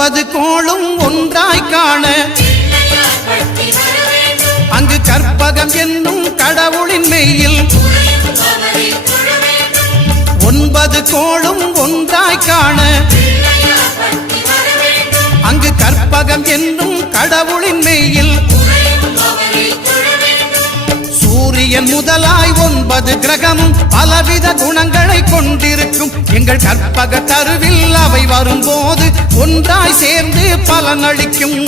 9 கோளும் ஒன்றாய் காண அங்கு கற்பகம் என்னும் கடவுளின் மெய்யில் 9 கோளும் ஒன்றாய் காண அங்கு கற்பகம் என்னும் கடவுளின் மெய்யில் சூரியன் முதலாய் 9 கிரகமும் பலவித குணங்களை கொண்டிருக்கும் எங்கள் கற்பக தருவில் அவை வரும்போது ஒன்றாய் சேர்ந்து பலனளிக்கும்.